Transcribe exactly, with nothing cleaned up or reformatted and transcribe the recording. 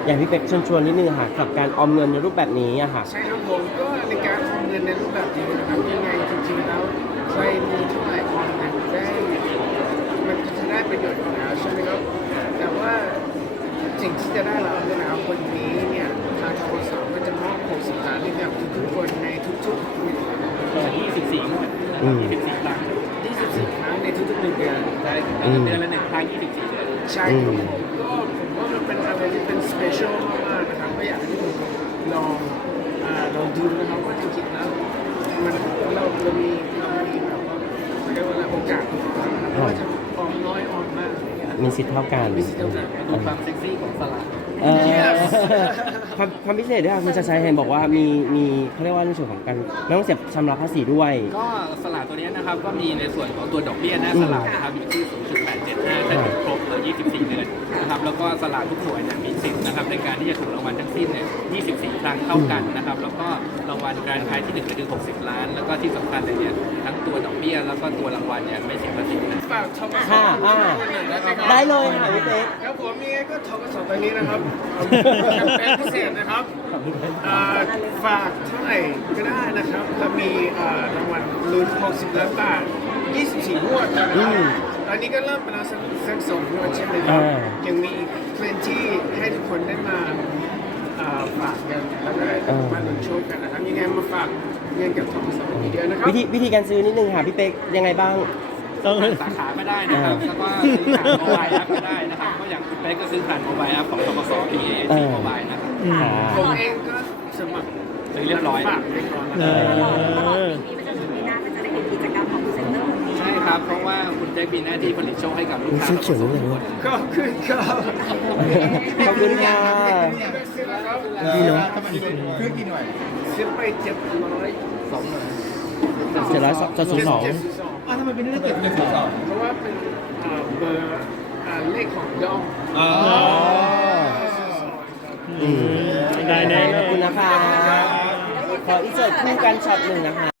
อย่างพี่เป็กชวนชวนนิดนึงค่ะกับการออมเงินในรูปแบบนี้อะค่ะใช่ครับผมก็ในการออมเงินในรูปแบบนี้นะครับยังไงจริงๆแล้วใครมีเท่าไหร่ออมเงินได้มันจะได้ประโยชน์อยู่แล้วใช่ไหมครับแต่ว่าสิ่งที่จะได้รับนะครับวันนี้เนี่ยทางทกสก็จะมอบหกสิบล้านให้กับทุกๆคนในทุกๆหนึ่งยี่สิบสี่งวดนะครับยี่สิบสี่ครั้งยี่สิบสี่ครั้งในทุกๆหนึ่งเดือนได้เดือนละหนึ่งครั้งยี่สิบสี่เดือนใช่ครับผมก็ผมว่ามันเป็นอะไรที่เป็นสเปเชียลมากๆนะครับก็อยากให้ทุกคนลองอ่าลองดูนะครับว่าจริงๆแล้วมันเราเรามีเรามีแบบว่าเรียกว่าอะไรโอกาสนะครับไม่ว่าจะออมน้อยออมมากอะไรเงี้ยมีสิทธิ์เท่ากันมีสิทธิ์เท่ากันดูความเซ็กซี่ของสลากเออความความพิเศษด้วยค่ะคุณชัยชัยเห็นบอกว่ามีมีเขาเรียกว่าในส่วนของการไม่ต้องเสียชำระภาษีด้วยก็สลากตัวนี้นะครับก็มีในส่วนของตัวดอกเบี้ยหน้าสลากนะครับอยู่ที่ ศูนย์จุดแปดเจ็ดห้า ถ้าถึงครบเลยยี่สิบสี่เดือนนะครับแล้วก็สลากทุกหน่วยเนี่ยมีสิทธิ์นะครับในการที่จะถูกรางวัลทั้งสิ้นเนี่ยยี่สิบสี่ครั้งเท่ากันนะครับแล้วก็รางวัลการขายที่หนึ่งไปถึงหกสิบล้านแล้วก็ที่สำคัญเลยเนี่ยทั้งตัวดอกเบี้ยแล้วก็ตัวรางวัลเนี่ยไม่เสียภาษีนะฝากทกสค่ะอ่าได้เลยค่ะพี่เป๊กครับผมมีไงก็ทกสตอนนี้นะครับแคมเปญพิเศษนะครับอ่าฝากเท่าไหร่ก็ได้นะครับเรามีอ่ารางวัลลุ้นหกสิบล้านบาทยี่สิบสี่งวดนะครับตอนนี้ก็เริ่มไปแล้วสักสักสองงวดใช่ไหมครับยังมีอีกเพลนที่ให้ทุกคนได้มาอ่าฝากกันแล้วก็มาลุ้นโชคกันนะครับยังไงมาฝากเงินกับทกสเยอะนะครับวิธีวิธีการซื้อนิดนึงค่ะพี่เป๊กยังไงบ้างสาขาก็ได้นะครับแล้วก็ซื้อผ่านโมบายแอปก็ได้นะครับก็อย่างคุณเป๊กก็ซื้อผ่านโมบายแอปของธกส พี เอ ที โมบายนะครับผมเองก็สมัครซื้อเรียบร้อยฝากเรียบร้อยเอแล้วอใช่ครับเพราะว่าคุณเป๊กมีหน้าที่ผลิตโชคให้กับลูกค้าธกสทุกคนก็คือก็ขอบคุณค่ะพี่น้องขึ้นกี่หน่วยซื้อไปเจ็ดร้อยสองหน่วยเจ็ดร้อยจุดศูนย์สองอ่าทำไมเป็นเรื่องเจ็ดร้อยสองเพราะว่าเป็นอ่าเบอร์อ่าเลขของย่องอ๋ออืมได้ได้ขอบคุณนะคะ ขออินเสิร์ตคู่กันช็อตหนึ่งนะคะ